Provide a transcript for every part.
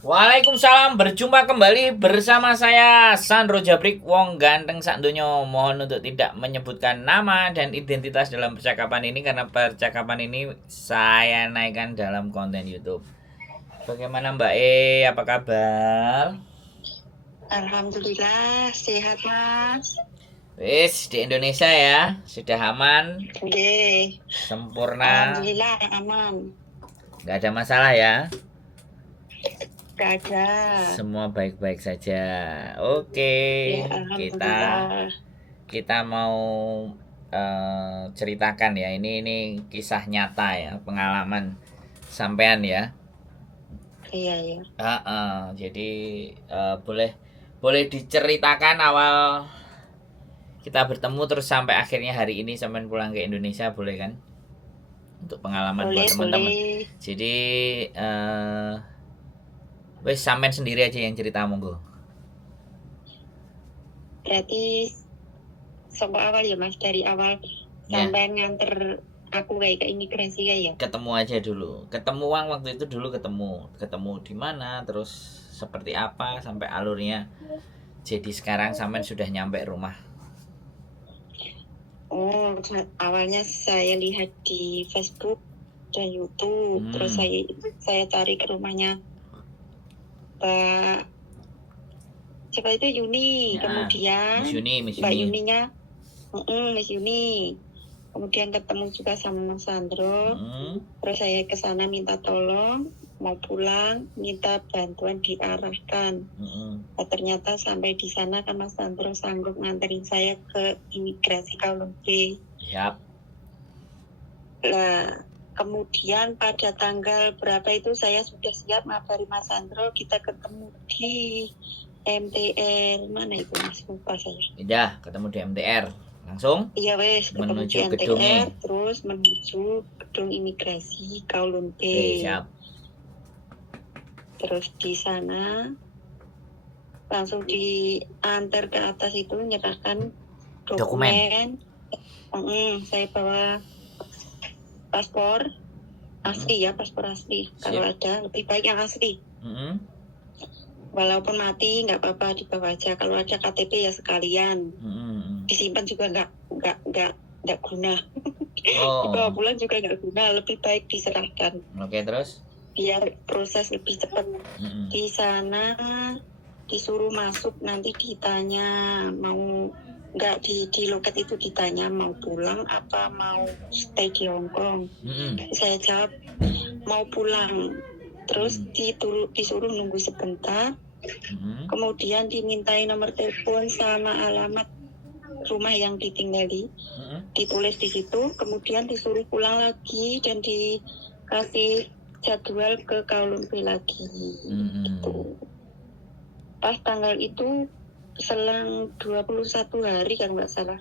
Waalaikumsalam, berjumpa kembali bersama saya Sandro Jabrik Wong ganteng sak donya. Mohon untuk tidak menyebutkan nama dan identitas dalam percakapan ini karena percakapan ini saya naikkan dalam konten YouTube. Bagaimana Mbak apa kabar? Alhamdulillah sehat Mas. Wis di Indonesia ya, sudah aman, Oke. sempurna, Alhamdulillah aman. nggak ada masalah ya. Gak ada. Semua baik-baik saja. Oke, Ya kita alhamdulillah. kita mau ceritakan ya. Ini kisah nyata ya, pengalaman sampean ya. Iya ya. Jadi boleh boleh diceritakan awal kita bertemu terus sampai akhirnya hari ini sampean pulang ke Indonesia, boleh kan? Untuk pengalaman buat Boleh teman-teman. boleh. Jadi wes sampean sendiri aja yang cerita, monggo. Berarti sampai awal ya Mas, dari awal Ya. sampai nganter aku kayak ke imigrasi kayak ya. Ketemu aja dulu. Ketemu waktu itu dulu ketemu di mana, terus seperti apa sampai alurnya. Jadi sekarang sampean sudah nyampe rumah. Oh, awalnya saya lihat di Facebook dan YouTube, terus saya cari ke rumahnya Mbak siapa itu Yuni, Ya, kemudian Miss Yuni. Mbak Yuninya, Miss Yuni, kemudian ketemu juga sama Mas Sandro, terus saya ke sana minta tolong, mau pulang, minta bantuan diarahkan. Nah, ternyata sampai di sana kan Mas Sandro sanggup nganterin saya ke imigrasi Kowloon B. Siap. Nah, kemudian pada tanggal berapa itu saya sudah siap ngabari Mas Sandro, kita ketemu di MTR mana itu Mas, lupa saya. Udah ketemu di MTR langsung. Iya wes, ketemu menuju di MTR gedungnya. terus menuju gedung imigrasi Kowloon B. Oke, siap. Terus di sana langsung diantar ke atas itu nyerahkan dokumen. Saya bawa paspor asli ya, paspor asli. Kalau ada lebih baik yang asli. Walaupun mati nggak apa-apa, dibawa aja. Kalau ada KTP ya sekalian. Disimpan juga nggak guna. Dibawa pulang juga nggak guna. Lebih baik diserahkan. Oke, terus? Biar proses lebih cepat. Di sana disuruh masuk, nanti ditanya mau nggak di loket itu, ditanya mau pulang apa mau stay di Hong Kong. Saya jawab mau pulang. Terus disuruh nunggu sebentar, kemudian dimintai nomor telepon sama alamat rumah yang ditinggali, ditulis di situ, kemudian disuruh pulang lagi dan dikasih jadwal ke Kowloon B lagi. Gitu. Pas tanggal itu selang 21 hari kan nggak salah,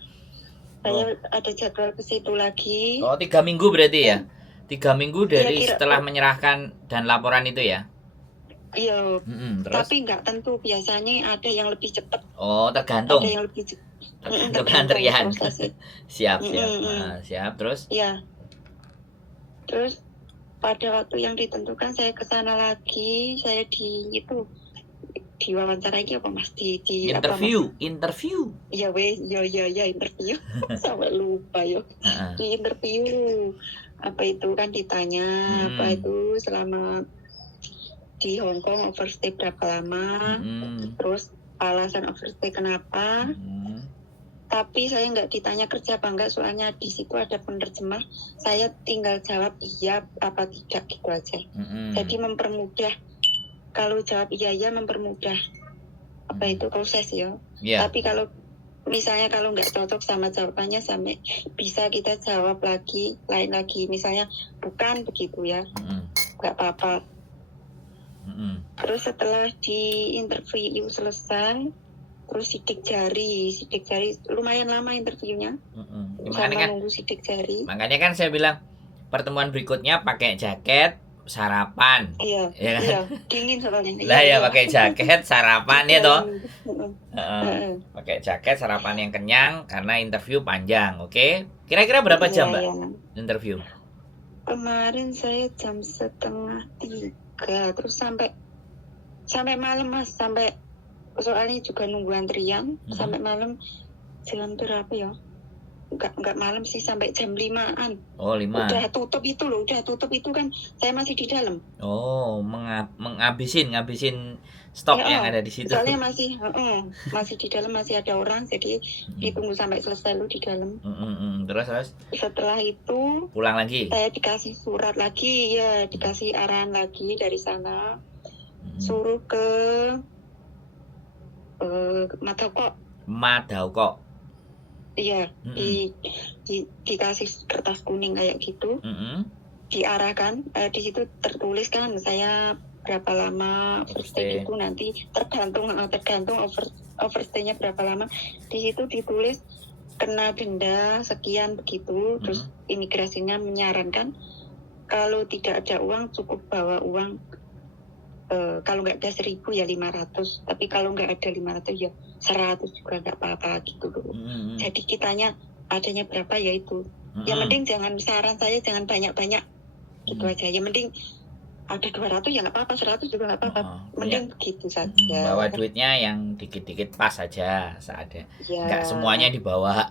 saya ada jadwal ke situ lagi. 3 minggu berarti ya? 3 minggu dari setelah menyerahkan dan laporan itu ya? Iya, tapi nggak tentu, biasanya ada yang lebih cepat. Oh, tergantung. Ada yang lebih cepat. Tergantung antrian. Siap. Siap, terus? Ya. Terus pada waktu yang ditentukan saya ke sana lagi, saya diwawancarai apa Mas, interview. Iya interview. Sampai lupa yo. Di interview apa itu kan ditanya apa itu selama di Hong Kong overstay berapa lama, terus alasan overstay kenapa. Tapi saya nggak ditanya kerja apa enggak, soalnya di situ ada penerjemah. Saya tinggal jawab iya apa tidak gitu aja. Jadi mempermudah, kalau jawab iya mempermudah apa itu proses ya. Tapi kalau misalnya kalau nggak cocok sama jawabannya, sampai bisa kita jawab lagi lain lagi, misalnya bukan begitu ya, nggak apa-apa. Terus setelah di interview selesai, terus sidik jari lumayan lama interviewnya. Sama nunggu sidik jari. Makanya kan saya bilang pertemuan berikutnya pakai jaket, sarapan. Iya, ya kan? Iya, dingin soalnya. Lah ya pakai jaket, sarapan ya toh. Pakai jaket, sarapan yang kenyang karena interview panjang, oke? Kira-kira berapa jam, Mbak? Interview? Kemarin saya jam 2:30, terus sampai Sampai malam Mas, sampai soalnya juga nunggu antrian sampai malam jam berapa ya? Enggak malam sih, sampai jam 5-an. Oh, 5. Udah tutup itu loh, udah tutup itu kan saya masih di dalam. Oh, ngabisin stok yang ada di situ. Soalnya masih di dalam, masih ada orang, jadi ditunggu sampai selesai lu di dalam. Terus Setelah itu pulang lagi. saya dikasih surat lagi, ya dikasih arahan lagi dari sana, suruh ke Madaoko. Iya, dikasih kertas kuning kayak gitu, diarahkan. Di situ tertulis kan saya berapa lama overstay itu, nanti tergantung overstay-nya berapa lama. Di situ ditulis kena denda sekian begitu. Terus imigrasinya menyarankan kalau tidak ada uang cukup bawa uang. Kalau nggak ada 1.000 ya 500, tapi kalau nggak ada 500 ya 100 juga nggak apa-apa gitu loh. Jadi kitanya adanya berapa ya itu. Yang mending saran saya jangan banyak-banyak gitu aja. Yang mending ada 200 ya nggak apa-apa, 100 juga nggak apa-apa. Mending begitu saja. Bawa duitnya yang dikit-dikit pas aja seadanya. Ya. Nggak semuanya dibawa.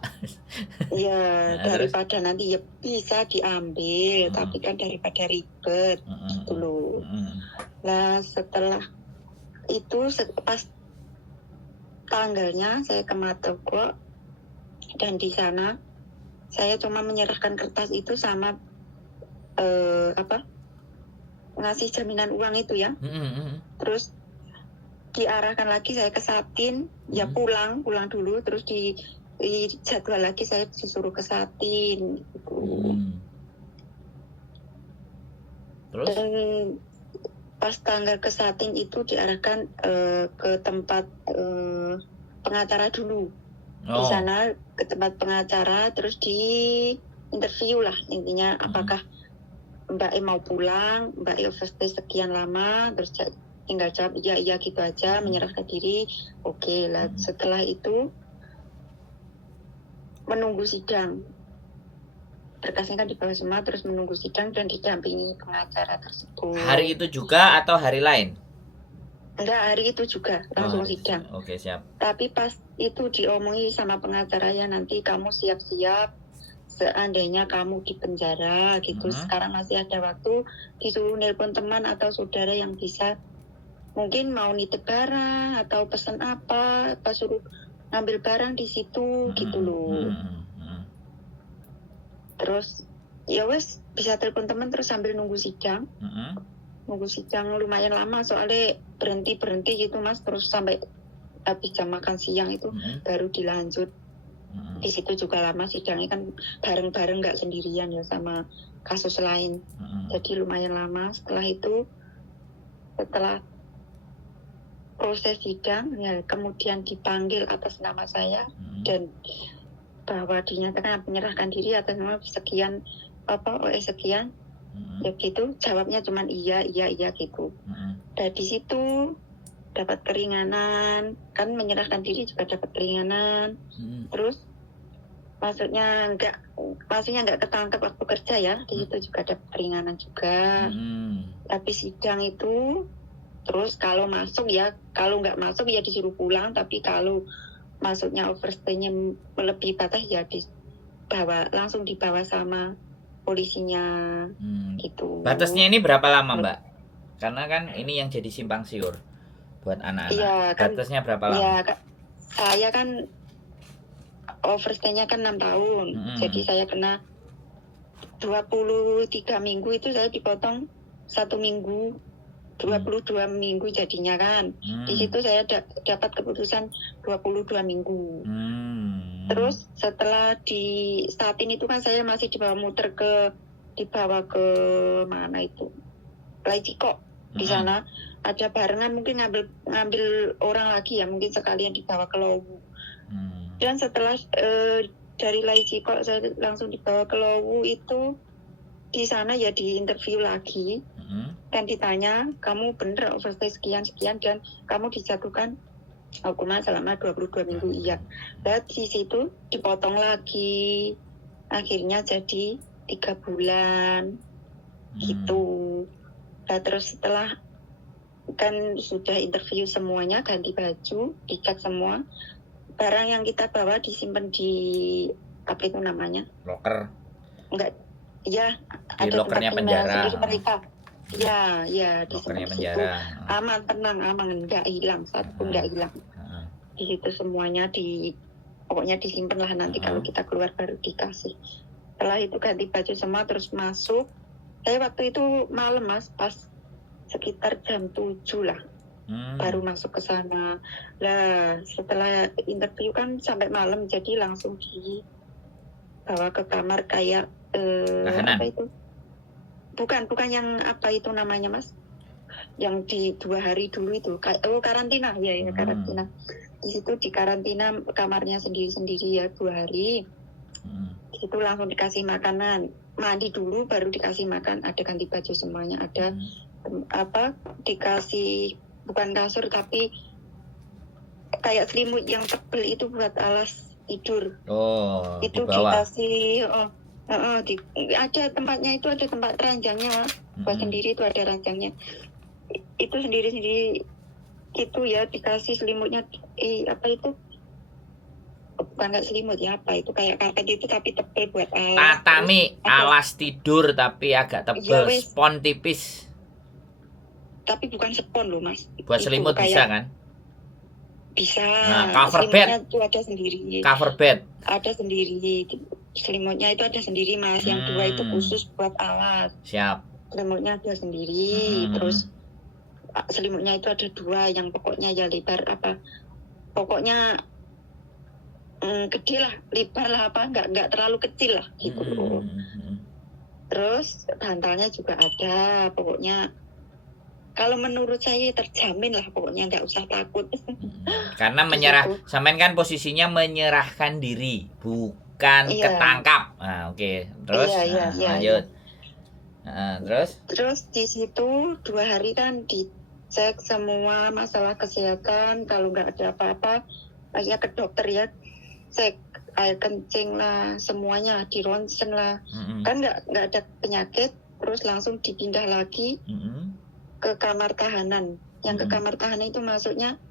Iya, daripada nanti ya bisa diambil, tapi kan daripada ribet gitu loh. Nah setelah itu pas tanggalnya saya ke Madaoko, dan di sana saya cuma menyerahkan kertas itu sama ngasih jaminan uang itu ya. Terus diarahkan lagi saya ke Satin, ya pulang dulu, terus di jadwal lagi saya disuruh ke Satin gitu. Terus? Dan pas tanggal ke Satin itu diarahkan ke tempat pengacara dulu. Di sana ke tempat pengacara, terus di interview lah intinya, apakah Mbak E mau pulang, Mbak E overstay sekian lama, terus tinggal jawab iya gitu aja, menyerahkan diri. Oke lah. Setelah itu menunggu sidang. Berkasnya kan dibawa semua, terus menunggu sidang dan didampingi pengacara tersebut. Hari itu juga atau hari lain? Enggak, hari itu juga langsung sidang. Oke, siap. Tapi pas itu diomongi sama pengacaranya, nanti kamu siap-siap seandainya kamu di penjara gitu. Sekarang masih ada waktu, disuruh nelpon teman atau saudara yang bisa mungkin mau nitip barang atau pesan apa suruh ngambil barang di situ gitu loh. Terus ya wes bisa telepon teman terus sambil nunggu sidang. Nunggu sidang lumayan lama soalnya berhenti gitu Mas, terus sampai habis jam makan siang itu baru dilanjut. Di situ juga lama sidangnya kan bareng-bareng, nggak sendirian ya sama kasus lain. Jadi lumayan lama. Setelah proses sidang ya kemudian dipanggil atas nama saya dan bahwa dinyatakan menyerahkan diri atas nama sekian sekian. Ya gitu, jawabnya cuma iya gitu. Dan di situ dapat keringanan, kan menyerahkan diri juga dapat keringanan. Terus maksudnya nggak ketangkap waktu kerja ya, di situ juga dapat keringanan juga. Tapi sidang itu terus kalau masuk ya, kalau nggak masuk ya disuruh pulang, tapi kalau masuknya overstay-nya melebihi batas ya langsung dibawa sama polisinya gitu. Batasnya ini berapa lama Mbak? Karena kan ini yang jadi simpang siur buat anak-anak. Iya, kan, batasnya berapa lama? Iya, saya kan overstay-nya kan 6 tahun. Jadi saya kena 23 minggu itu saya dipotong 1 minggu. 22 minggu jadinya kan. Di situ saya dapat keputusan 22 minggu. Terus setelah di Satin itu kan saya masih dibawa ke mana itu? Laiciko. Di sana ada barengan mungkin ngambil orang lagi ya, mungkin sekalian dibawa ke Lowu. Dan setelah dari Laiciko saya langsung dibawa ke Lowu itu, di sana ya di interview lagi. Dan ditanya, kamu bener overstay sekian dan kamu dijatuhkan hukuman selama 22 minggu. Iya. Dan di situ dipotong lagi, akhirnya jadi 3 bulan gitu. Nah terus setelah kan sudah interview semuanya, ganti baju, dicat semua. Barang yang kita bawa disimpan di apa itu namanya? Loker. Enggak, ya Di ada lokernya tempat tinggal penjara. sendiri mereka. Ya Lokernya di situ. penjara. Aman, tenang, aman, nggak hilang, satu pun nggak hilang. Di situ semuanya pokoknya disimpan lah, nanti kalau kita keluar baru dikasih. Setelah itu ganti baju semua terus masuk. Saya waktu itu malam Mas, pas sekitar jam 7 lah. Baru masuk ke sana. Lah setelah interview kan sampai malam, jadi langsung dibawa ke kamar kayak apa itu? Bukan yang apa itu namanya Mas? Yang di 2 hari dulu itu karantina ya karantina. Di situ di karantina kamarnya sendiri-sendiri ya 2 hari. Itu langsung dikasih makanan, mandi dulu baru dikasih makan, ada ganti baju semuanya, ada dikasih bukan kasur tapi kayak selimut yang tebal itu buat alas tidur. Itu dikasih ada tempatnya, itu ada tempat ranjangnya buat sendiri, itu ada ranjangnya itu sendiri gitu ya, dikasih selimutnya apa itu bukan kayak selimut ya, apa itu kayak karpet itu tapi tebal buat alas. Tatami alas tidur tapi agak tebal, ya, spon tipis. Tapi bukan spon loh Mas. Buat itu selimut bisa kan? Bisa. Nah, cover bed itu ada sendiri. Cover bed ada sendiri. Selimutnya itu ada sendiri Mas. Yang 2 itu khusus buat alas. Siap. Selimutnya ada sendiri. Terus selimutnya itu ada 2 yang pokoknya ya lebar apa? Pokoknya gede lah, lebar lah apa? Enggak terlalu kecil lah gitu. Terus bantalnya juga ada. Pokoknya kalau menurut saya terjamin lah, pokoknya nggak usah takut. Karena menyerah, sampean kan posisinya menyerahkan diri, bukan ketangkap. Nah, oke. Terus lanjut. Terus di situ 2 hari kan dicek semua masalah kesehatan, kalau nggak ada apa-apa, akhirnya ke dokter ya, cek air kencing lah, semuanya di ronsen lah. Kan nggak ada penyakit, terus langsung dipindah lagi ke kamar tahanan. Yang ke kamar tahanan itu masuknya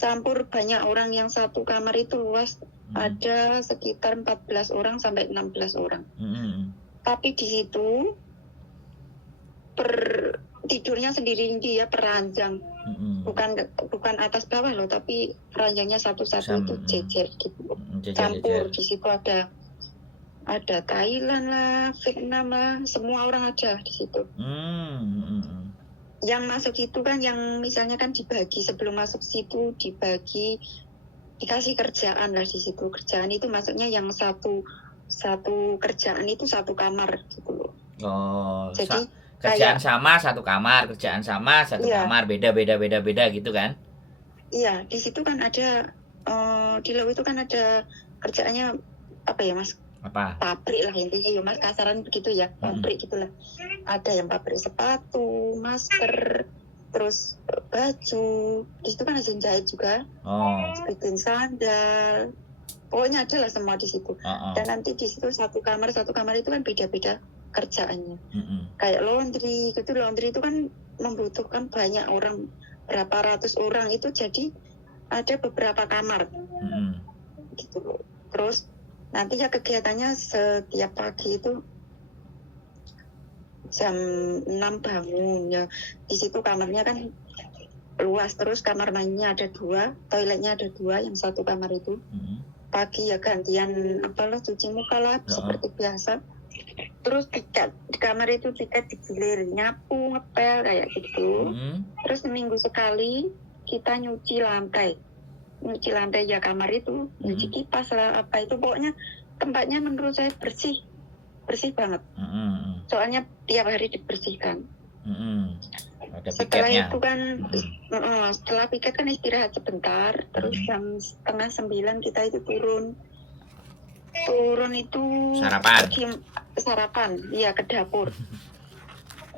campur banyak orang, yang satu kamar itu luas, ada sekitar 14 orang sampai 16 orang. Tapi di situ tidurnya sendiri dia peranjang. Bukan atas bawah loh, tapi peranjangnya satu-satu itu jejer gitu. Campur. Di situ ada Thailand lah, Vietnam lah, semua orang ada di situ. Yang masuk itu kan, yang misalnya kan dibagi sebelum masuk situ, dikasih kerjaan lah di situ. Kerjaan itu maksudnya yang satu kerjaan itu satu kamar gitu loh. Jadi kerjaan sama satu kamar, kerjaan sama satu kamar, beda gitu kan? Iya, di situ kan ada di laut itu kan ada kerjaannya apa ya Mas? Apa? Pabrik lah intinya ya Mas, kasaran begitu ya, pabrik gitulah. Ada yang pabrik sepatu, masker, terus baju. Di situ kan ada jahit juga, bikin sandal. Pokoknya ada lah semua di situ. Dan nanti di situ satu kamar itu kan beda-beda kerjaannya. Kayak laundry gitu, laundry itu kan membutuhkan banyak orang, berapa ratus orang itu, jadi ada beberapa kamar. Gitu loh. Terus nanti ya kegiatannya setiap pagi itu jam 6 bangun ya. Di situ kamarnya kan luas, terus kamar mandinya ada 2, toiletnya ada 2, yang satu kamar itu. Pagi ya gantian apalah, cuci muka lah seperti biasa. Terus di kamar itu kita digilir, nyapu, ngepel kayak gitu. Terus seminggu sekali kita nyuci lantai ya kamar itu, nyuci kipas lah apa itu, pokoknya tempatnya menurut saya bersih banget. Soalnya tiap hari dibersihkan. Ada setelah piketnya. Itu kan setelah piket kan istirahat sebentar, terus jam 8:30 kita itu turun itu sarapan ya, ke dapur.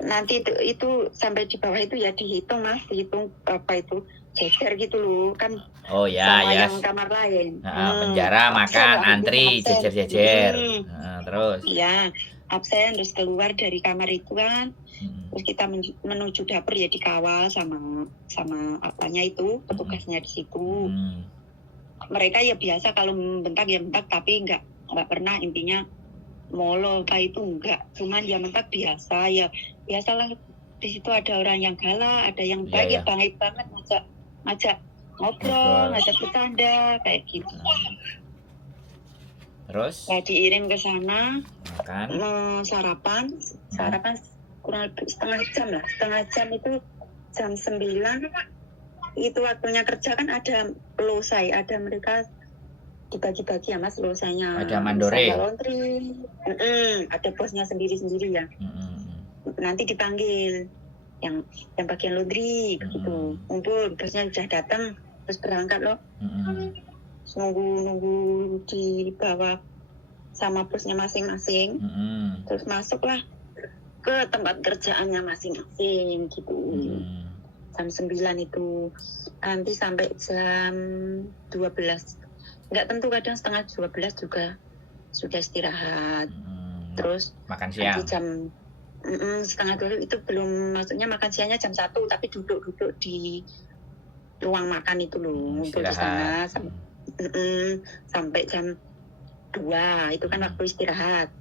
Nanti itu sampai di bawah itu ya dihitung apa itu jejer gitu loh kan. Sama yang kamar lain. Penjara makan antri jejer-jejer. Terus iya, absen terus keluar dari kamar itu kan, Mm-mm. terus kita menuju dapur ya dikawal sama apanya itu petugasnya di situ. Mm. Mereka ya biasa kalau bentak ya bentak, tapi nggak pernah intinya molo kayak itu enggak, cuman ya mentak biasa ya, biasalah di situ ada orang yang galak, ada yang Iya, baik ya. ya baik banget, ngajak ngobrol, ngajak bercanda kayak gitu. Terus Nah, diirim ke sana makan. sarapan kurang lebih setengah jam itu jam 9 itu waktunya kerja kan ada losai, ada mereka dibagi-bagi ya Mas losainya. Ada mandore. Misalnya laundry, ada bosnya sendiri-sendiri ya. Nanti dipanggil yang bagian laundry gitu. Kumpul, bosnya sudah datang, terus berangkat loh. Nunggu di bawah sama bosnya masing-masing. Terus masuklah ke tempat kerjaannya masing-masing gitu. Jam 9 itu nanti sampai jam 12. Nggak tentu, kadang setengah 12 juga sudah istirahat. Terus makan siang. nanti jam setengah 12 itu belum, maksudnya makan siangnya jam 1, tapi duduk di ruang makan itu loh, ngumpul di sana sampai jam 2 itu kan waktu istirahat.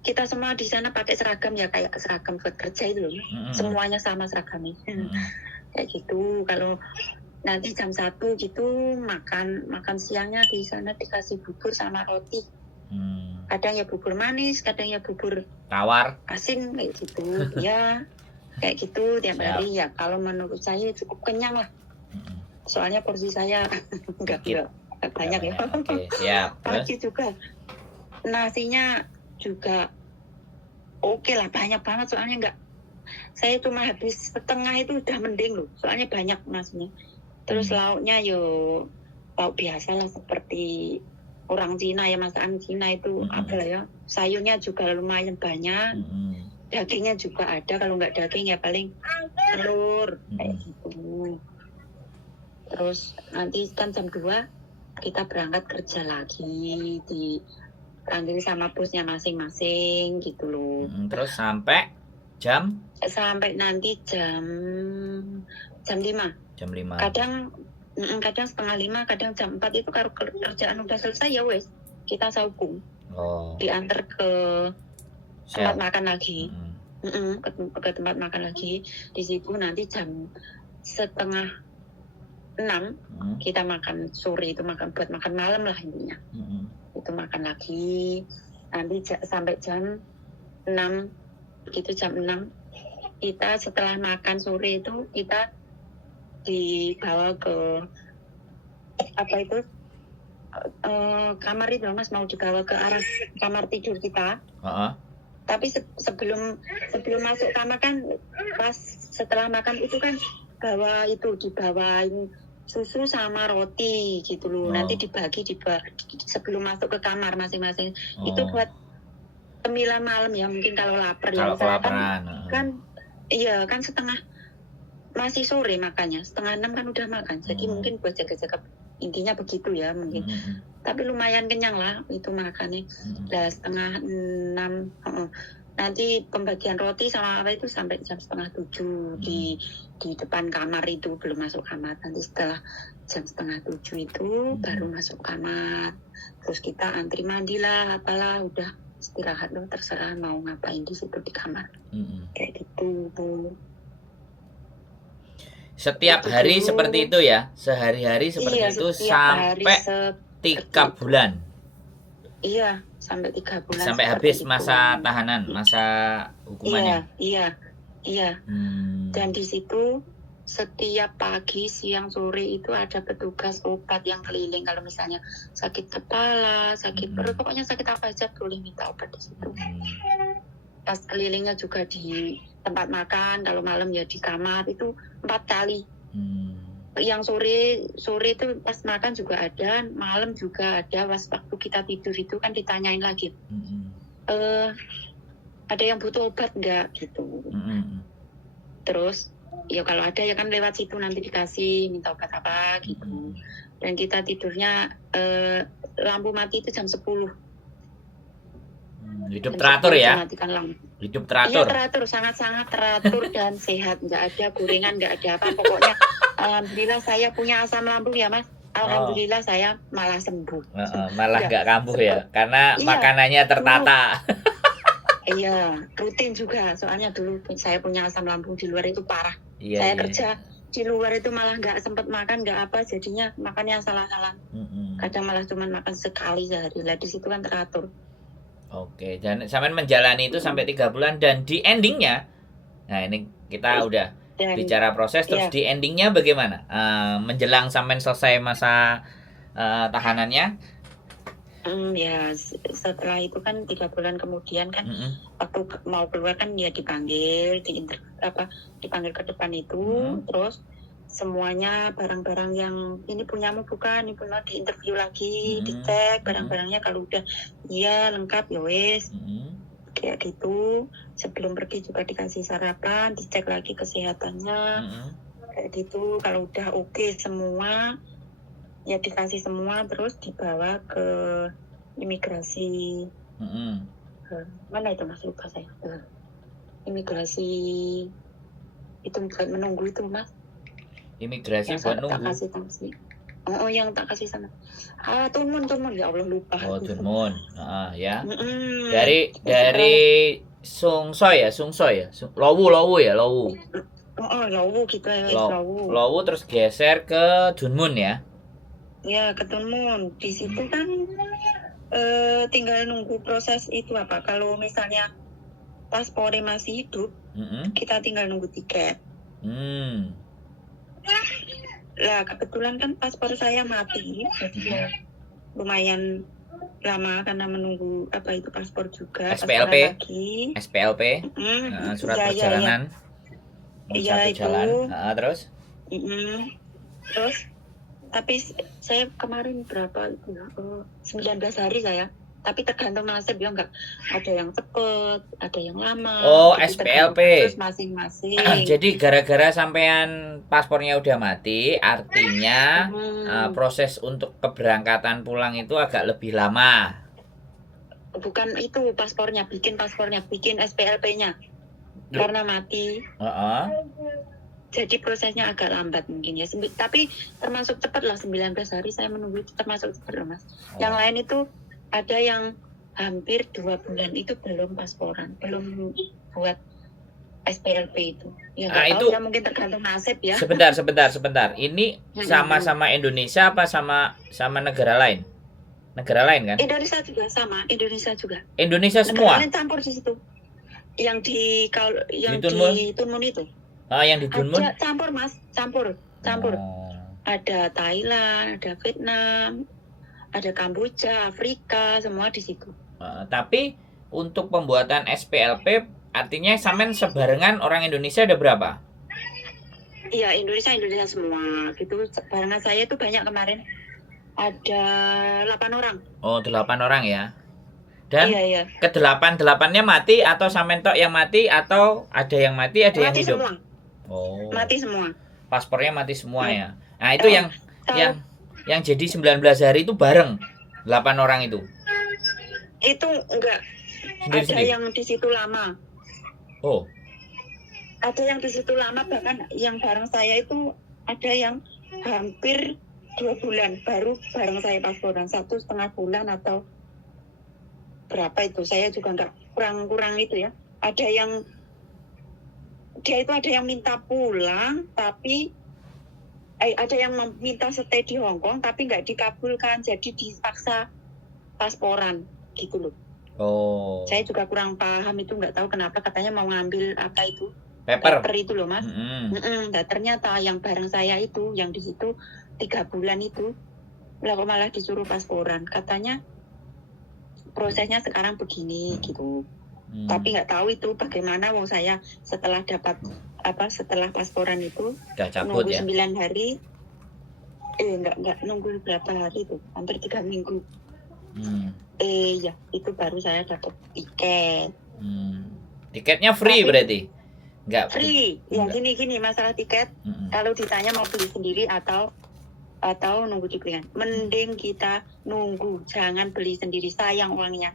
Kita semua di sana pakai seragam ya, kayak seragam buat kerja itu loh. Semuanya sama seragamnya. Kayak gitu. Kalau nanti jam 1 gitu makan siangnya di sana dikasih bubur sama roti. Kadang ya bubur manis, kadang ya bubur tawar asin kayak gitu. Ya kayak gitu tiap hari ya. Kalau menurut saya cukup kenyang lah. Soalnya porsi saya enggak banyak ya. Oke, siap. Pagi juga nasinya juga oke lah, banyak banget soalnya enggak. Saya cuma habis setengah itu udah mending loh. Soalnya banyak nasinya. Terus lauknya lauk biasa lah seperti orang Cina ya, masakan Cina itu apa lah ya. Sayurnya juga lumayan banyak. Dagingnya juga ada, kalau nggak daging ya paling telur kayak gitu. Terus nanti kan jam 2 kita berangkat kerja lagi, dipanggil sama bosnya masing-masing gitu loh. Terus sampai nanti jam 5. Jam 5. Kadang setengah 5, kadang jam 4 itu kalau kerjaan udah selesai ya wes kita saukung. Diantar ke tempat makan lagi. Ke tempat makan lagi. Di situ nanti jam setengah 6 kita makan sore, itu buat makan malam lah intinya. Itu makan lagi. Nanti sampai jam 6 begitu, jam 6 kita setelah makan sore itu kita dibawa ke apa itu kamar itu Mas, mau dibawa ke arah kamar tidur kita. Tapi sebelum masuk kamar kan, pas setelah makan itu kan dibawain susu sama roti gitu loh. Nanti dibagi sebelum masuk ke kamar masing-masing. Itu buat cemilan malam ya, mungkin kalau lapar ya. Kalau kelaparan. Kan iya kan masih sore makannya, setengah 6 kan udah makan. Jadi mungkin buat jaga-jaga, intinya begitu ya mungkin. Tapi lumayan kenyang lah itu makannya. Lah setengah 6 nanti pembagian roti sama apa itu sampai jam setengah 7 di depan kamar itu, belum masuk kamar. Nanti setelah jam setengah 7 itu baru masuk kamar. Terus kita antri mandi lah, apalah, udah istirahat loh, terserah mau ngapain di situ di kamar. Kayak gitu. Setiap hari seperti itu ya, sehari-hari seperti itu sampai 3 bulan. Iya, sampai 3 bulan. Sampai habis masa tahanan, masa hukumannya. Iya. Dan di situ setiap pagi, siang, sore itu ada petugas obat yang keliling. Kalau misalnya sakit kepala, sakit perut, pokoknya sakit apa aja boleh minta obat di situ. Pas kelilingnya juga di tempat makan, kalau malam ya di kamar, itu 4 kali. Yang sore itu pas makan juga ada, malam juga ada. Waktu kita tidur itu kan ditanyain lagi, ada yang butuh obat nggak gitu. Terus ya kalau ada ya kan lewat situ nanti dikasih, minta obat apa gitu. Dan kita tidurnya lampu mati itu jam 10. Hidup Jam teratur 10 ya. saya matikan lampu. Hidup Iya teratur. teratur, sangat-sangat teratur dan sehat, nggak ada gorengan, nggak ada apa. Pokoknya alhamdulillah saya punya asam lambung ya Mas. Alhamdulillah saya malah sembuh. Malah nggak kambuh ya, karena Iya, makanannya tertata. Iya, rutin juga. Soalnya dulu saya punya asam lambung di luar itu parah. Iya, Saya iya. kerja di luar itu malah nggak sempat makan, nggak apa. Jadinya makannya salah-salah. Kadang malah cuma makan sekali sehari. Lah di situ kan teratur. Oke, dan sampean menjalani itu sampai 3 bulan dan di endingnya, nah ini kita udah Dan bicara proses, terus iya. di endingnya bagaimana? Menjelang sampean selesai masa tahanannya? Ya setelah itu kan 3 bulan kemudian kan waktu mau keluar kan dia dipanggil dipanggil ke depan itu, terus semuanya barang-barang yang ini punyamu bukan, ini punya diinterview lagi, dicek barang-barangnya, kalau udah iya lengkap ya wes, kayak gitu. Sebelum pergi juga dikasih sarapan, dicek lagi kesehatannya, kayak gitu. Kalau udah oke semua ya dikasih semua, terus dibawa ke imigrasi. Mana itu Mas, lupa saya. Imigrasi itu buat menunggu itu Mas. Imigrasi Yang buat tak nunggu. kasih sanksi. Yang tak kasih sana. Tunmun ya Allah lupa. Tunmun. Ya. Mm-mm. Dari Sungsoy ya. Lowu ya. Lowu gitu ya, Lowu. Lowu terus geser ke Dunmun ya. Ya, ke Tunmun. Di situ kan tinggal nunggu proses itu apa. Kalau misalnya paspornya masih hidup, kita tinggal nunggu tiket. Lah kebetulan kan paspor saya mati, jadi ya lumayan lama karena menunggu apa itu paspor juga. SPLP. Surat perjalanan. Iya itu. Jalan. Terus? Terus tapi saya kemarin berapa itu ya? 19 hari saya. Tapi tergantung nasib ya, nggak ada yang cepet, ada yang lama. SPLP. Terus masing-masing. Jadi gara-gara sampean paspornya udah mati, artinya proses untuk keberangkatan pulang itu agak lebih lama. Bukan itu paspornya, bikin SPLP-nya karena mati. Jadi prosesnya agak lambat mungkin ya. Tapi termasuk cepat lah, 19 hari saya menunggu itu termasuk cepat loh Mas. Yang lain itu ada yang hampir 2 bulan itu belum pasporan, belum buat SPLP itu. Ya nggak tahu ya, mungkin tergantung nasib ya. Sebentar. Ini sama-sama Indonesia apa sama negara lain? Negara lain kan? Indonesia juga sama, Indonesia juga. Indonesia semua. Negara lain campur di situ. Yang di Tunmun itu. Yang di Tunmun? Campur Mas, campur. Ada Thailand, ada Vietnam, ada Kamboja, Afrika, semua di situ. Tapi untuk pembuatan SPLP artinya sampean sebarengan orang Indonesia ada berapa? Iya, Indonesia semua. Gitu. Barengan saya itu banyak kemarin. Ada 8 orang. 8 orang ya. Dan iya. ke-8-8-nya mati atau sampean tok yang mati atau ada yang mati, ada yang hidup? Semua. Mati semua. Paspornya mati semua ya. Nah, itu yang jadi 19 hari itu bareng 8 orang itu. Itu enggak. Ada yang di situ lama. Ada yang di situ lama, bahkan yang bareng saya itu ada yang hampir 2 bulan baru bareng saya pasporan, 1,5 bulan atau berapa itu, saya juga enggak, kurang itu ya. Ada yang minta pulang tapi ada yang meminta stay di Hong Kong tapi nggak dikabulkan, jadi dipaksa pasporan gitu loh. Saya juga kurang paham itu, nggak tahu kenapa, katanya mau ngambil apa itu paper itu loh Mas. Nah, ternyata yang bareng saya itu yang di situ 3 bulan itu malah disuruh pasporan, katanya prosesnya sekarang begini gitu. Tapi nggak tahu itu bagaimana, wong saya setelah pasporan itu cabut, nunggu ya? 9 hari. Nggak nunggu berapa hari tuh, hampir 3 minggu. Ya itu baru saya dapat tiket. Tiketnya free. Tapi berarti nggak free ya. Gini masalah tiket, kalau ditanya mau beli sendiri atau nunggu dibelikan, mending kita nunggu, jangan beli sendiri, sayang uangnya.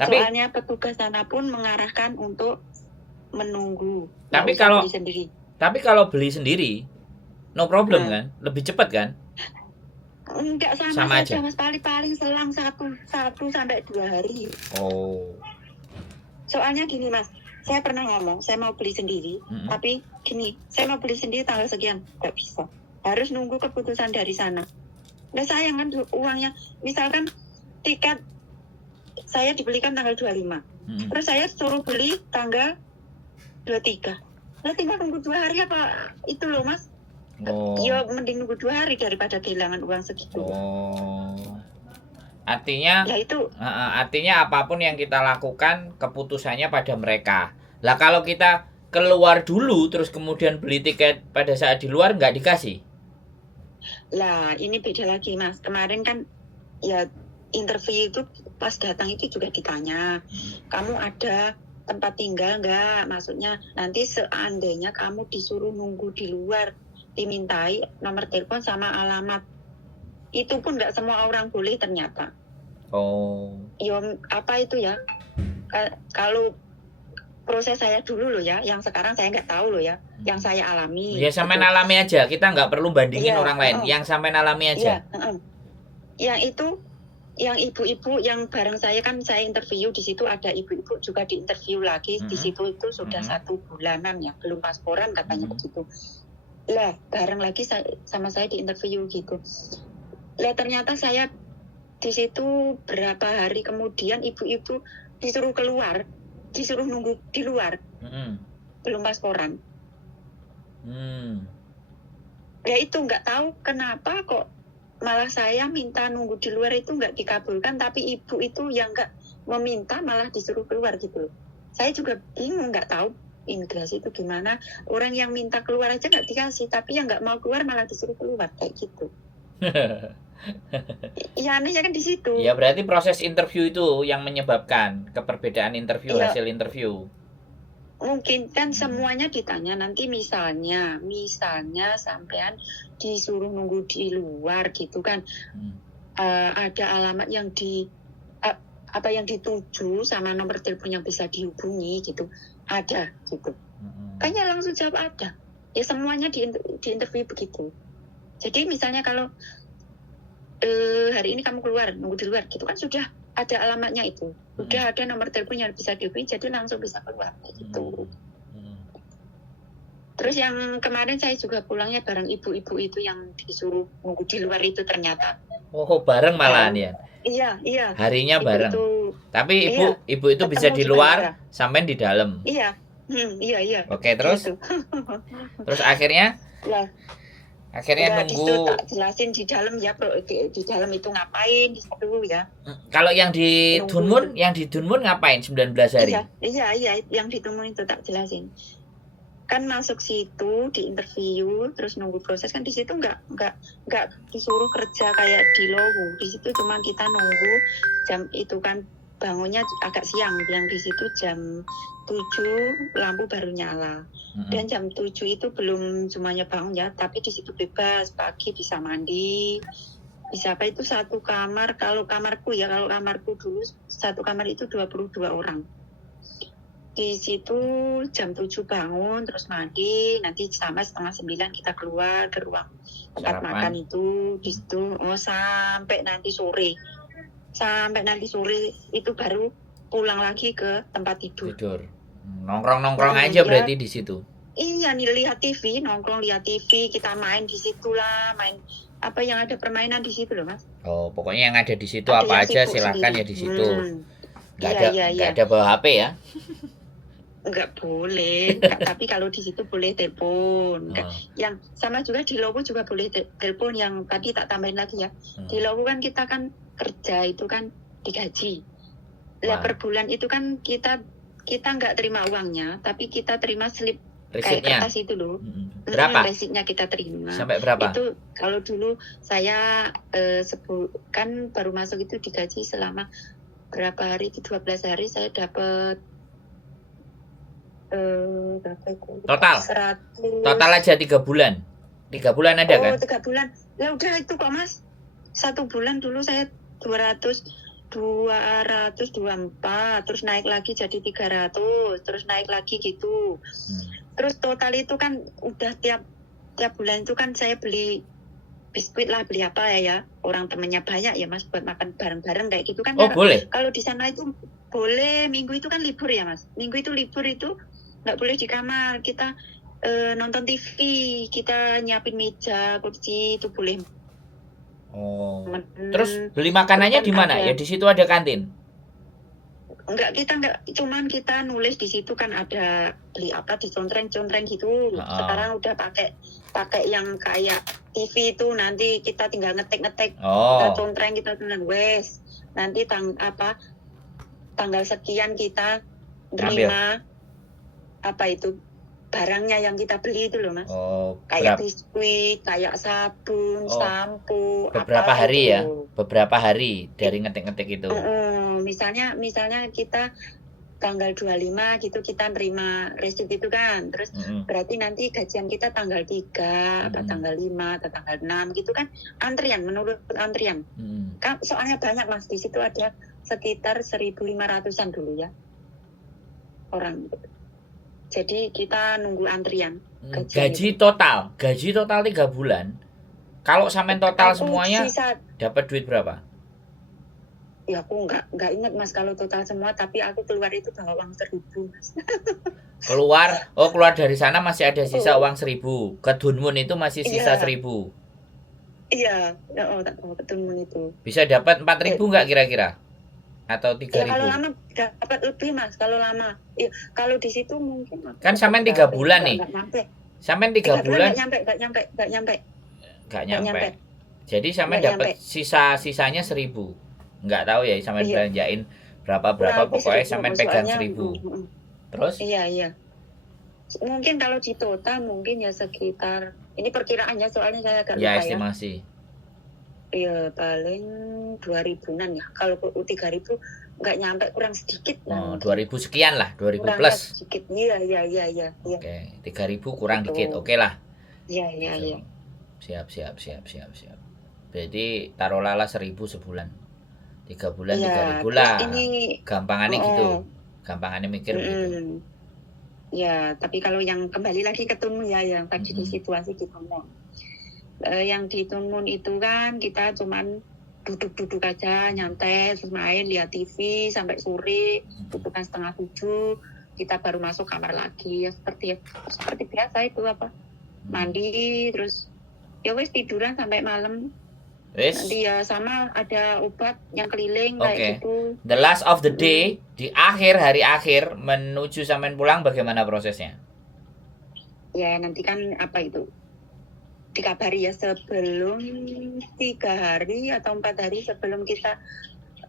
Tapi soalnya petugas sana pun mengarahkan untuk menunggu. Tapi Nggak usah kalau beli sendiri. Tapi kalau beli sendiri, no problem kan? Lebih cepat kan? Enggak sama Sama saja aja. Mas, paling selang 1 sampai 2 hari. Oh. Soalnya gini Mas, saya pernah ngomong saya mau beli sendiri, tapi gini, saya mau beli sendiri tanggal sekian, nggak bisa. Harus nunggu keputusan dari sana. Nah sayang kan uangnya, misalkan tiket saya dibelikan tanggal 25, terus saya suruh beli tanggal 23. Nah tinggal nunggu 2 hari apa itu loh Mas. Oh. Ya mending nunggu 2 hari daripada kehilangan uang segitu. Oh. Artinya Ya itu. Artinya apapun yang kita lakukan keputusannya pada mereka. Lah kalau kita keluar dulu terus kemudian beli tiket pada saat di luar nggak dikasih. Lah ini beda lagi Mas. Kemarin kan ya interview itu pas datang itu juga ditanya, kamu ada tempat tinggal nggak? Maksudnya nanti seandainya kamu disuruh nunggu di luar, dimintai nomor telepon sama alamat. Itu pun nggak semua orang boleh ternyata. Oh. Ya apa itu ya? Kalau proses saya dulu loh ya, yang sekarang saya nggak tahu loh ya, yang saya alami. Ya sampean alami aja, kita nggak perlu bandingin orang lain. Yang sampean alami aja. Yang itu, yang ibu-ibu yang bareng saya kan saya interview di situ, ada ibu-ibu juga diinterview lagi di situ, itu sudah 1 bulanan ya, belum pasporan katanya begitu. Lah bareng lagi sama saya diinterview gitu. Lah ternyata saya di situ berapa hari kemudian ibu-ibu disuruh keluar, disuruh nunggu di luar, belum pasporan. Ya itu nggak tahu kenapa kok malah saya minta nunggu di luar itu nggak dikabulkan, tapi ibu itu yang nggak meminta malah disuruh keluar gitu. Saya juga bingung, nggak tahu imigrasi itu gimana, orang yang minta keluar aja nggak dikasih, tapi yang nggak mau keluar malah disuruh keluar kayak gitu. Ya anehnya kan di situ. Ya berarti proses interview itu yang menyebabkan keperbedaan interview, hasil interview. Mungkin kan semuanya ditanya nanti, misalnya sampean disuruh nunggu di luar gitu kan, ada alamat yang yang dituju sama nomor telepon yang bisa dihubungi gitu, ada gitu. Kayaknya langsung jawab ada. Ya semuanya di interview begitu. Jadi misalnya kalau hari ini kamu keluar nunggu di luar gitu kan, sudah ada alamatnya itu, udah ada nomor telepon yang bisa dihubungi, jadi langsung bisa keluar gitu. Terus yang kemarin saya juga pulangnya bareng ibu-ibu itu yang disuruh nunggu di luar itu ternyata. Oh bareng malahan ya? Iya. Harinya bareng. Itu, tapi ibu itu bisa di luar, sampai di dalam. Iya. Iya. Oke terus? Gitu. Terus akhirnya? Akhirnya nunggu. Tak jelasin di dalam ya, di dalam itu ngapain di situ ya. Kalau yang di Dunmun, ngapain 19 hari? Iya, yang di Dunmun itu tak jelasin. Kan masuk situ di interview terus nunggu proses, kan di situ nggak disuruh kerja kayak di Lowu. Di situ cuma kita nunggu jam itu kan, bangunnya agak siang, yang di situ jam 7 lampu baru nyala. Dan jam 7 itu belum semuanya bangun ya, tapi di situ bebas, pagi bisa mandi, bisa apa itu 1 kamar. Kalau kamarku dulu 1 kamar itu 22 orang. Di situ jam 7 bangun, terus mandi, nanti sama 8:30 kita keluar ke ruang tempat makan itu. Di situ sampai nanti sore itu baru pulang lagi ke tempat tidur. Nongkrong aja berarti di situ. Iya nih, lihat TV, nongkrong lihat TV, kita main di situ lah, main apa yang ada permainan di situ loh Mas. Oh pokoknya yang ada di situ apa aja silahkan ya di situ. Nggak ada bawa HP ya? Nggak boleh, tapi kalau di situ boleh telepon. Yang sama juga di Lowu juga boleh telepon, yang tadi tak tambahin lagi ya. Di Lowu kan kita kan kerja itu kan digaji. Lah per bulan itu kan kita nggak terima uangnya, tapi kita terima slip kayak kertas itu loh. Berapa? Resitnya kita terima. Sampai berapa? Itu kalau dulu saya kan baru masuk itu digaji selama berapa hari, itu 12 hari saya dapat total aja 3 bulan. 3 bulan ada kan? 3 bulan. Lah udah itu kok Mas. 1 bulan dulu saya 200 224, terus naik lagi jadi 300, terus naik lagi gitu. Terus total itu kan udah tiap bulan itu kan saya beli biskuit lah, beli apa ya, orang temennya banyak ya Mas, buat makan bareng-bareng kayak gitu kan. Oh boleh? Kalau di sana itu boleh, minggu itu kan libur ya Mas, minggu itu libur itu nggak boleh di kamar, kita nonton TV, kita nyiapin meja, kursi itu boleh. Oh. Terus beli makanannya di mana? Ya di situ ada kantin. Enggak, cuman kita nulis di situ kan ada beli apa di contreng gitu. Sekarang udah pakai yang kayak TV itu, nanti kita tinggal ngetik. Kita contreng, kita tulis wes. Nanti tanggal sekian kita terima apa itu barangnya yang kita beli itu loh Mas. Kayak biskuit, kayak sabun, sampo. Beberapa hari ya? Beberapa hari dari ngetik-ngetik itu. Misalnya kita tanggal 25 gitu kita nerima resip itu kan. Terus berarti nanti gajian kita tanggal 3, atau tanggal 5, atau tanggal 6 gitu kan. Antrian, menurut antrian. Soalnya banyak Mas, di situ ada sekitar 1.500-an dulu ya orang. Jadi kita nunggu antrian. Gaji total 3 bulan. Kalau sampean total semuanya dapat duit berapa? Ya aku nggak ingat Mas kalau total semua, tapi aku keluar itu bawa uang 1.000 Mas. keluar dari sana masih ada sisa uang 1.000. Ke Dunmun itu masih sisa 1.000. Iya, ke Dunmun itu. Bisa dapat 4.000 nggak kira-kira? Atau 3.000? Ya, kalau lama dapat lebih Mas, kalau lama. Ya, kalau di situ mungkin kan sampean 3 bulan nih. Sampean 3 bulan nggak nyampe. Jadi sampean dapat sisanya 1.000. Nggak tahu ya sampean belanjain berapa pokoknya sampean pegang 1.000. Terus? Iya. Mungkin kalau di total mungkin ya sekitar, ini perkiraannya soalnya saya agak lupa ya. Estimasi. Ya paling 2.000-an ya. Kalau 3.000 nggak nyampe, kurang sedikit. 2.000 sekian lah, 2.000 kurang plus. Sedikit, iya. Oke, 3.000 kurang dikit, oke lah. Iya. Siap. Berarti taruhlah 1.000 sebulan. 3 bulan 3.000 lah. Gampangannya gitu. Gampangannya mikir begitu. Ya, tapi kalau yang kembali lagi ketemu ya, yang tadi di situasi di Tunmun. Yang di Tunmun itu kan kita cuman duduk aja, nyantai, terus main, lihat TV sampai sore, itu kan 6:30, kita baru masuk kamar lagi, ya seperti biasa itu mandi, terus ya wes tiduran sampai malam. Nanti ya sama ada obat yang keliling kayak gitu. The last of the day, di hari akhir menuju sampean pulang bagaimana prosesnya? Ya nanti kan dikabari ya sebelum 3 hari atau 4 hari sebelum kita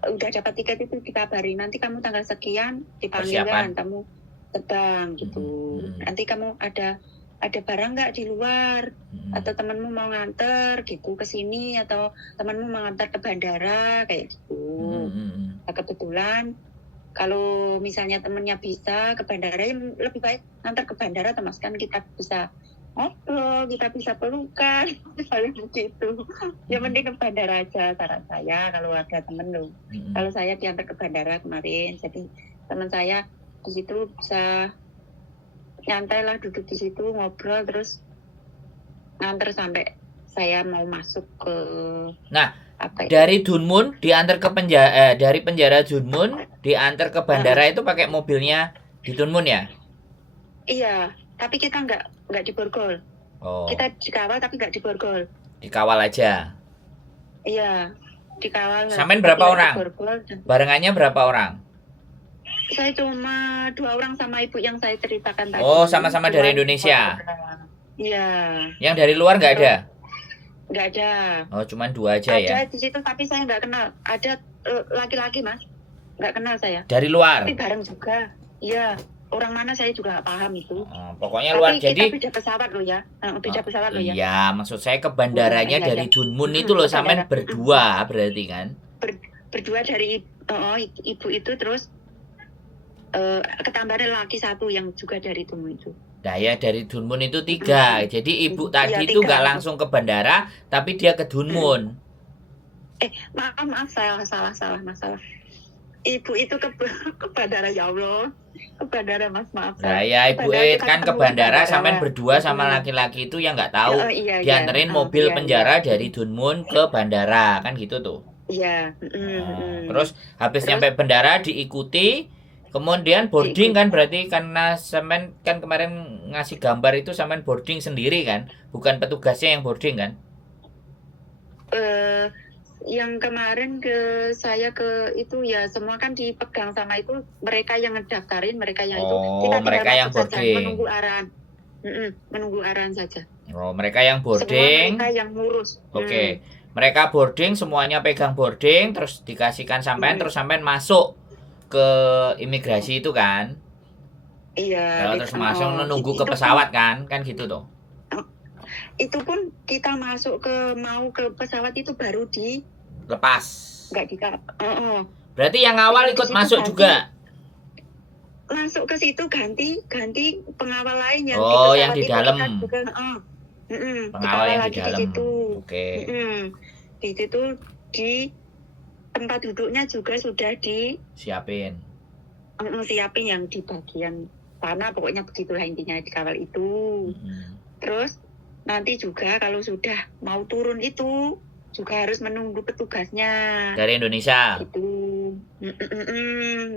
udah dapat tiket itu dikabari, nanti kamu tanggal sekian dipanggil kan, kamu terbang gitu. Nanti kamu ada barang nggak di luar, atau temanmu mau nganter gitu ke sini, atau temanmu mau nganter ke bandara kayak gitu. Nah, kebetulan kalau misalnya temennya bisa ke bandara, ya lebih baik nganter ke bandara, Mas, kan kita bisa ngobrol, kita bisa pelukan, misalnya begitu. Ya mending ke bandara aja saran saya kalau ada temen loh. Kalau saya diantar ke bandara kemarin, jadi teman saya di situ bisa nyantai lah, duduk di situ ngobrol, terus nganter sampai saya mau masuk ke. Nah, dari Dunmun diantar ke penjara, dari penjara Dunmun diantar ke bandara itu pakai mobilnya di Dunmun ya? Iya, tapi kita nggak diborgol. Kita dikawal tapi nggak diborgol. Dikawal aja. Iya, dikawal. Sampean berapa orang? Barengannya berapa orang? Saya cuma 2 orang sama ibu yang saya ceritakan tadi. Sama-sama dari Indonesia. Iya. Yang dari luar nggak ada? Nggak ada. Cuman 2 aja ya? Ada di situ tapi saya nggak kenal. Ada laki-laki Mas, nggak kenal saya. Dari luar? Tapi bareng juga. Iya. Orang mana saya juga nggak paham itu. Pokoknya luar. Tapi jadi kita beda pesawat loh ya. Beda pesawat loh ya. Iya, maksud saya ke bandaranya dari Dunmun itu loh, sampean berdua berarti kan? Berdua dari ibu itu, terus ketambahan laki 1 yang juga dari Dunmun itu. Nah ya, dari Dunmun itu 3. Jadi ibu tadi itu nggak langsung ke bandara, tapi dia ke Dunmun. Maaf salah masalah. Ibu itu ke bandara, ya Allah, ke bandara Mas, maaf Nah salah. ya Ke ibu bandara kita kan ke ketemu di bandara bandara. sampean berdua sama laki-laki itu yang nggak tahu Iya iya, dianterin mobil iya iya. penjara dari Dunmun ke bandara kan gitu tuh. Iya, Terus habis terus nyampe bandara diikuti, kemudian boarding diikut kan berarti karena semen kan kemarin ngasih gambar itu semen boarding sendiri kan, bukan petugasnya yang boarding kan? yang kemarin saya ke itu ya semua kan dipegang sama itu mereka yang ngedaftarin, mereka yang itu kita tinggal mereka yang masuk saja, boarding. menunggu arahan. Menunggu arahan saja. Mereka yang Semua boarding. mereka yang ngurus. Oke. Mereka boarding, semuanya pegang boarding, terus dikasihkan sampean, terus sampean masuk ke imigrasi itu kan? Iya. Terus masuk menunggu ke pesawat kan gitu tuh. Itu pun kita mau ke pesawat itu baru lepas. Nggak Berarti yang awal ikut masuk juga. Masuk ke situ ganti pengawal lain yang di pesawat yang di dalam. Pengawal yang di dalam. Oke. Di situ di tempat duduknya juga sudah siapin yang di bagian sana, pokoknya begitulah intinya dikawal itu. Terus nanti juga kalau sudah mau turun itu juga harus menunggu petugasnya dari Indonesia. Itu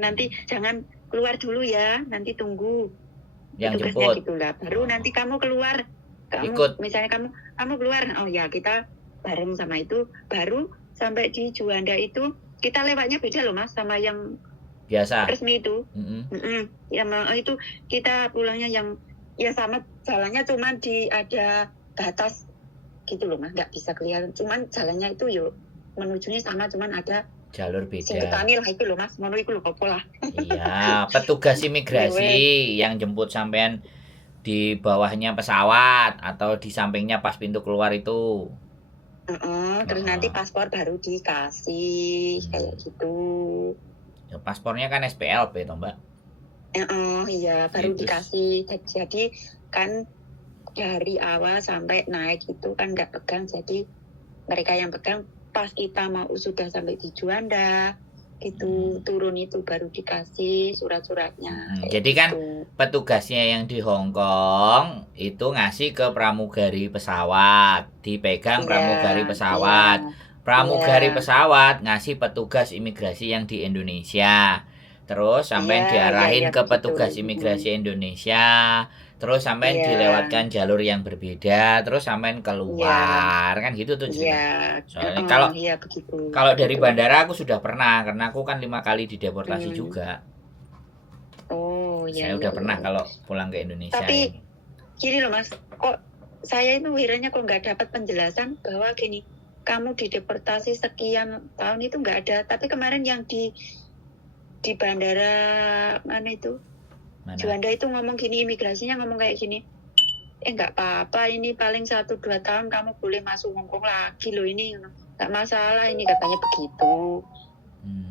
nanti jangan keluar dulu ya, nanti tunggu yang petugasnya gitulah. Baru nanti kamu keluar, ikut. Misalnya kamu keluar, oh ya kita bareng sama itu, baru sampai di Juanda itu kita lewatnya beda loh Mas sama yang biasa resmi itu. Ya itu kita pulangnya yang ya sama jalannya, cuman ada batas gitu loh Mas, nggak bisa kelihatan, cuman jalannya itu yuk menujunya sama, cuman ada jalur beda. Singketani lah itu loh Mas, mono iku lho apa lah. Iya, petugas imigrasi yang jemput sampean di bawahnya pesawat atau di sampingnya pas pintu keluar itu. Terus nanti paspor baru dikasih kayak gitu. Ya, paspornya kan SPLP toh Mbak. Iya baru dikasih. Jadi kan dari awal sampai naik itu kan nggak pegang, jadi mereka yang pegang pas kita mau sudah sampai di Juanda itu turun itu baru dikasih surat-suratnya. Jadi kan petugasnya yang di Hong Kong itu ngasih ke pramugari pesawat, dipegang pramugari pesawat. Pramugari pesawat ngasih petugas imigrasi yang di Indonesia. Terus sampai diarahin ke petugas imigrasi Indonesia. Terus sampai dilewatkan jalur yang berbeda, terus sampai keluar kan gitu tuh. Soalnya kalau dari bandara aku sudah pernah, karena aku kan 5 kali dideportasi juga. Saya udah pernah kalau pulang ke Indonesia. Tapi gini loh Mas, kok saya itu wiranya kok nggak dapat penjelasan bahwa gini, kamu dideportasi sekian tahun itu nggak ada, tapi kemarin yang di bandara mana itu? Juanda itu ngomong gini, imigrasinya ngomong kayak gini, nggak apa-apa, ini paling 1-2 tahun kamu boleh masuk Hongkong lagi loh, ini nggak masalah ini, katanya begitu.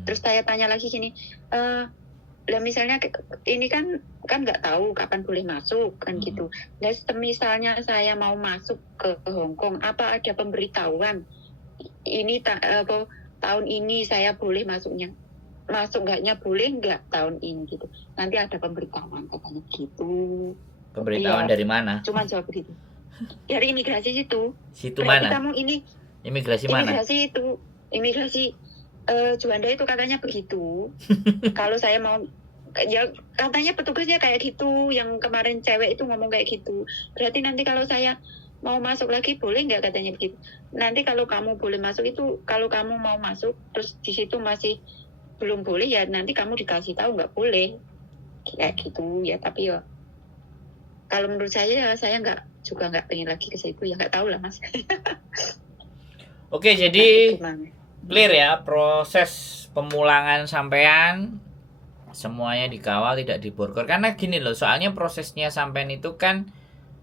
Terus saya tanya lagi gini, lah misalnya ini kan nggak tahu kapan boleh masuk kan gitu. Nah misalnya saya mau masuk ke Hongkong, apa ada pemberitahuan ini tahun ini saya boleh masuknya? Masuk enggaknya boleh enggak tahun ini gitu. Nanti ada pemberitahuan katanya gitu. Pemberitahuan dari mana? Cuma jawab begitu. Dari imigrasi situ. Situ mana? Kamu ini imigrasi mana? Imigrasi itu. Imigrasi Juanda itu katanya begitu. Kalau saya mau ya katanya petugasnya kayak gitu, yang kemarin cewek itu ngomong kayak gitu. Berarti nanti kalau saya mau masuk lagi boleh nggak katanya begitu. Nanti kalau kamu boleh masuk itu, kalau kamu mau masuk terus di situ masih belum boleh ya nanti kamu dikasih tahu nggak boleh kayak gitu ya. Tapi ya kalau menurut saya nggak pengen lagi ke situ ya, nggak tahu lah Mas. Oke, jadi clear ya proses pemulangan sampean, semuanya dikawal, tidak diborgol. Karena gini loh, soalnya prosesnya sampean itu kan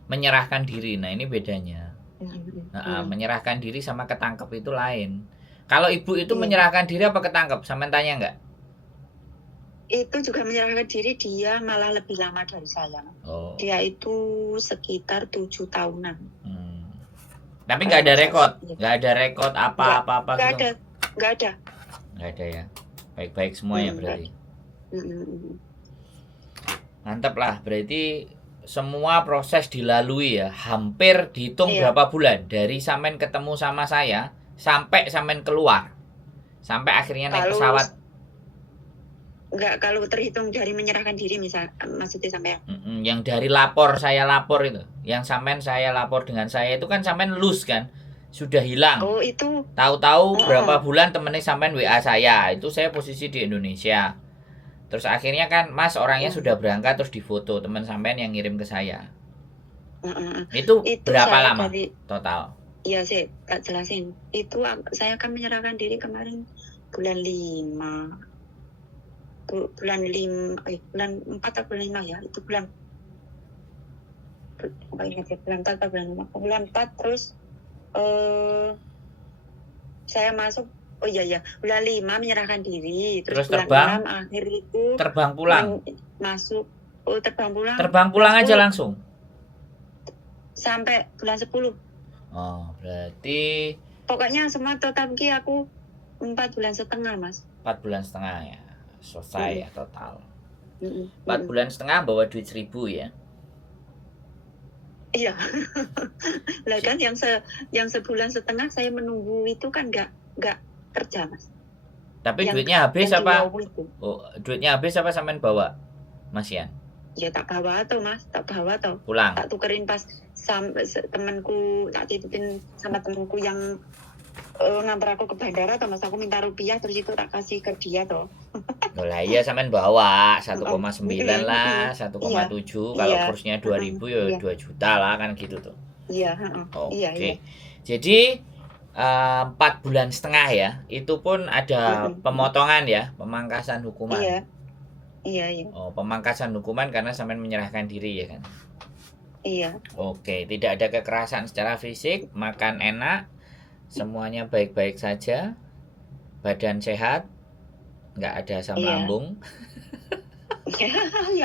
menyerahkan diri. Nah ini bedanya. Menyerahkan diri sama ketangkep itu lain. Kalau ibu itu menyerahkan diri apa ketangkep? Sampean tanya nggak? Itu juga menyerahkan diri, dia malah lebih lama dari saya. Dia itu sekitar 7 tahunan. Tapi nggak ada rekod, nggak ada rekod apa-apa. Nggak ada. nggak ada. Nggak ada ya. Baik-baik semuanya berarti. Mantap lah, berarti semua proses dilalui ya. Hampir dihitung berapa bulan dari sampean ketemu sama saya sampai sampean keluar. Sampai akhirnya naik pesawat. Enggak, kalau terhitung dari menyerahkan diri maksudnya sampai yang dari saya lapor itu. Yang sampean saya lapor dengan saya itu kan sampean lose kan? Sudah hilang. Oh, itu. Tahu-tahu berapa bulan temennya sampean WA saya. Itu saya posisi di Indonesia. Terus akhirnya kan Mas orangnya sudah berangkat terus difoto teman sampean yang ngirim ke saya. Itu berapa lama total? Iya sih, tak jelasin. Itu saya akan menyerahkan diri kemarin bulan 5. Bulan 4 atau bulan 5 ya. Itu bulan apa ingat ya, bulan 4 atau bulan 5. Bulan 4 terus saya masuk. Oh iya, bulan 5 menyerahkan diri. Terus bulan terbang 6 akhir itu terbang pulang. Masuk. Oh, terbang pulang. Terbang pulang aja langsung. Sampai bulan 10. Oh, berarti pokoknya semua total aku 4 bulan setengah, Mas. 4 bulan setengah ya. Selesai ya total. 4 bulan setengah bawa duit 1.000 ya. Iya. Lah kan yang sebulan setengah saya menunggu itu kan enggak kerja, Mas. Tapi duitnya habis apa? Oh, duitnya habis apa sampean bawa, Mas Yan? Ya tak bawa tuh, Mas, pulang. Tak tukerin pas temanku, tak titipin sama temanku yang ngantar aku ke bandara atau Mas, aku minta rupiah terus itu tak kasih ke dia toh. Oh lah iya sampean bawa 1,9 lah, 1,7 kalau kursnya 2.000 ya 2 juta lah kan gitu tuh. Iya, Oke. Jadi 4 bulan setengah ya, itu pun ada pemotongan ya, pemangkasan hukuman. Iya. Oh, pemangkasan hukuman karena sampean menyerahkan diri ya kan? Iya. Oke, tidak ada kekerasan secara fisik, makan enak, semuanya baik-baik saja, badan sehat, nggak ada asam lambung. Ya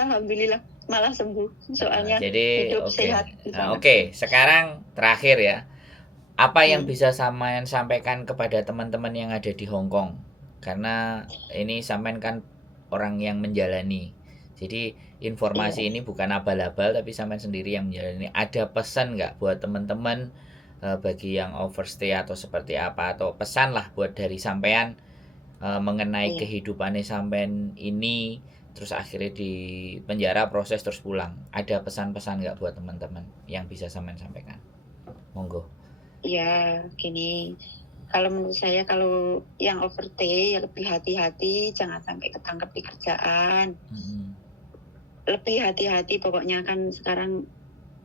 alhamdulillah malah sembuh soalnya jadi hidup sehat. Oke, sekarang terakhir ya. Apa yang bisa sampean sampaikan kepada teman-teman yang ada di Hong Kong? Karena ini sampean kan orang yang menjalani. Jadi informasi ini bukan abal-abal tapi sampean sendiri yang menjalani. Ada pesan nggak buat teman-teman bagi yang overstay atau seperti apa? Atau pesan lah buat dari sampean mengenai kehidupannya sampean ini, terus akhirnya di penjara proses terus pulang. Ada pesan-pesan nggak buat teman-teman yang bisa sampean sampaikan? Monggo. Ya, gini. Kalau menurut saya kalau yang overstay ya lebih hati-hati, jangan sampai ketangkep di kerjaan. Lebih hati-hati pokoknya kan sekarang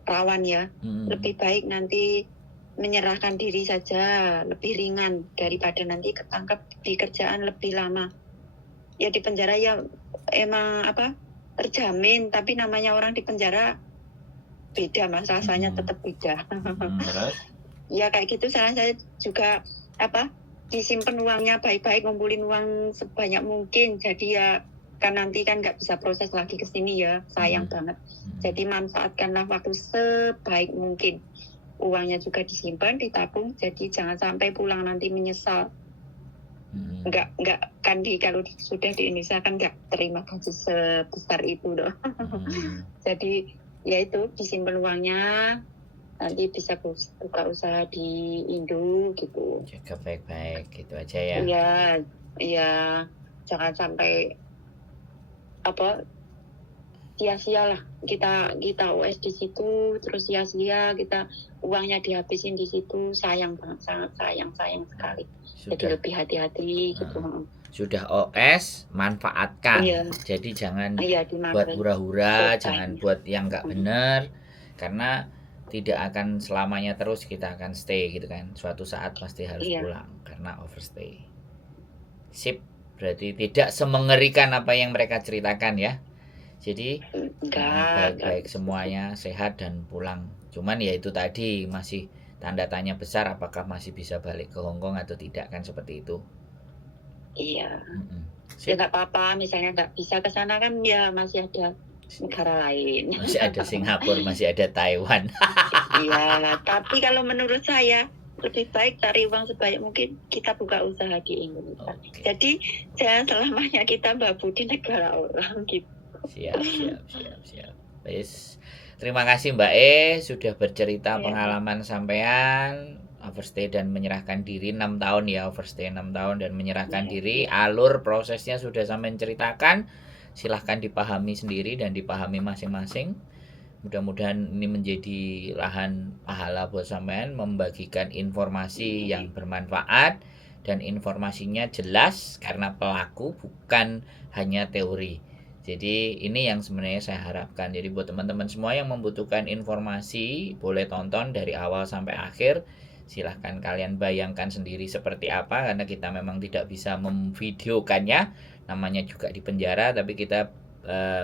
rawan ya. Lebih baik nanti menyerahkan diri saja, lebih ringan daripada nanti ketangkep di kerjaan lebih lama. Ya di penjara ya emang terjamin, tapi namanya orang di penjara beda, Mas, rasanya tetap beda. Ya kayak gitu saya juga disimpan uangnya baik-baik, ngumpulin uang sebanyak mungkin. Jadi ya kan nanti kan nggak bisa proses lagi ke sini ya, sayang banget. Jadi manfaatkanlah waktu sebaik mungkin. Uangnya juga disimpan, ditabung. Jadi jangan sampai pulang nanti menyesal. Nggak kan kalau sudah di Indonesia kan nggak terima gaji sebesar itu doh. Jadi ya itu disimpan uangnya. Nanti bisa buka usaha di Indo gitu. Jaga baik-baik gitu aja ya. Iya. Jangan sampai sia-sia lah kita US di situ, terus sia-sia kita uangnya dihabisin di situ, sayang banget, sangat sayang sekali. Jadi lebih hati-hati gitu. Sudah OS, manfaatkan. Jadi jangan buat hura-hura, jangan buat yang nggak benar, karena tidak akan selamanya terus kita akan stay gitu kan. Suatu saat pasti harus pulang karena overstay. Sip, berarti tidak semengerikan apa yang mereka ceritakan ya. Jadi baik-baik semuanya, sehat dan pulang. Cuman ya itu tadi masih tanda tanya besar apakah masih bisa balik ke Hong Kong atau tidak kan, seperti itu. Iya. Ya nggak apa-apa, misalnya nggak bisa ke sana kan ya masih ada negara lain. Masih ada Singapura, masih ada Taiwan. Iya, tapi kalau menurut saya lebih baik cari uang sebanyak mungkin, kita buka usaha di Indonesia. Oke. Jadi jangan selamanya kita Mbak Budi negara orang gitu. Siap. Wis. Terima kasih Mbak E sudah bercerita Ya. pengalaman sampean overstay dan menyerahkan diri 6 tahun ya, overstay 6 tahun dan menyerahkan diri. Alur prosesnya sudah sampean ceritakan. Silahkan dipahami sendiri dan dipahami masing-masing. Mudah-mudahan ini menjadi lahan pahala buat sampean membagikan informasi yang bermanfaat dan informasinya jelas karena pelaku bukan hanya teori. Jadi ini yang sebenarnya saya harapkan. Jadi buat teman-teman semua yang membutuhkan informasi boleh tonton dari awal sampai akhir. Silahkan kalian bayangkan sendiri seperti apa karena kita memang tidak bisa memvideokannya. Namanya juga di penjara tapi kita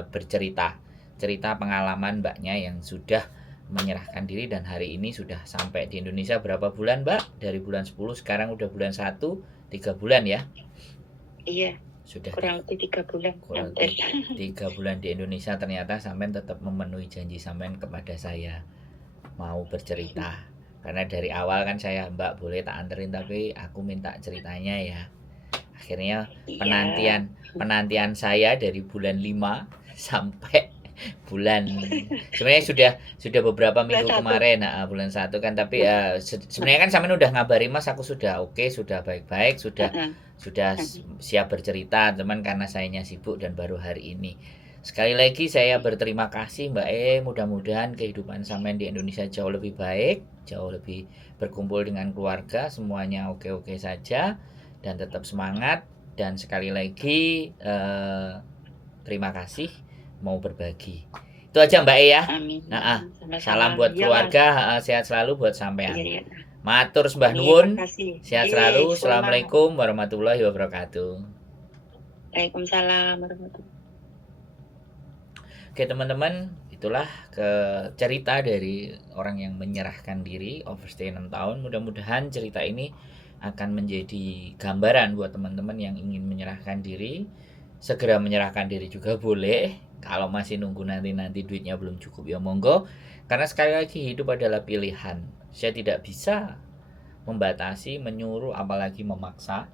bercerita pengalaman mbaknya yang sudah menyerahkan diri dan hari ini sudah sampai di Indonesia berapa bulan Mbak? Dari bulan 10 sekarang udah bulan 1, 3 bulan ya? Iya. Sudah kurang lebih 3 bulan. Kurang lebih 3 bulan di Indonesia. Ternyata sampean tetap memenuhi janji sampean kepada saya mau bercerita. Karena dari awal kan saya Mbak boleh tak anterin tapi aku minta ceritanya ya. Akhirnya penantian saya dari bulan 5 sampai bulan sebenarnya sudah beberapa minggu kemarin bulan 1 kan tapi sebenarnya kan sampean udah ngabari Mas aku sudah oke, sudah baik-baik, sudah siap bercerita, cuman karena sayanya sibuk dan baru hari ini. Sekali lagi saya berterima kasih Mbak E, mudah-mudahan kehidupan sampean di Indonesia jauh lebih baik, jauh lebih berkumpul dengan keluarga, semuanya oke-oke saja dan tetap semangat dan sekali lagi terima kasih mau berbagi. Itu aja Mbak E ya. Amin. Salam buat keluarga, sehat selalu buat sampean. Iya. Matur sembah nuwun. Sehat selalu. Assalamualaikum warahmatullahi wabarakatuh. Waalaikumsalam warahmatullahi. Oke teman-teman, itulah cerita dari orang yang menyerahkan diri overstay 6 tahun. Mudah-mudahan cerita ini akan menjadi gambaran buat teman-teman yang ingin menyerahkan diri. Segera menyerahkan diri juga boleh. Kalau masih nunggu nanti duitnya belum cukup ya monggo. Karena sekali lagi hidup adalah pilihan. Saya tidak bisa membatasi, menyuruh, apalagi memaksa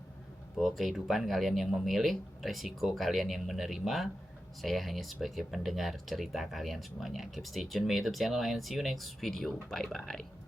bahwa kehidupan kalian yang memilih, resiko kalian yang menerima. Saya hanya sebagai pendengar cerita kalian semuanya. Keep stay tune my YouTube channel and see you next video. Bye bye.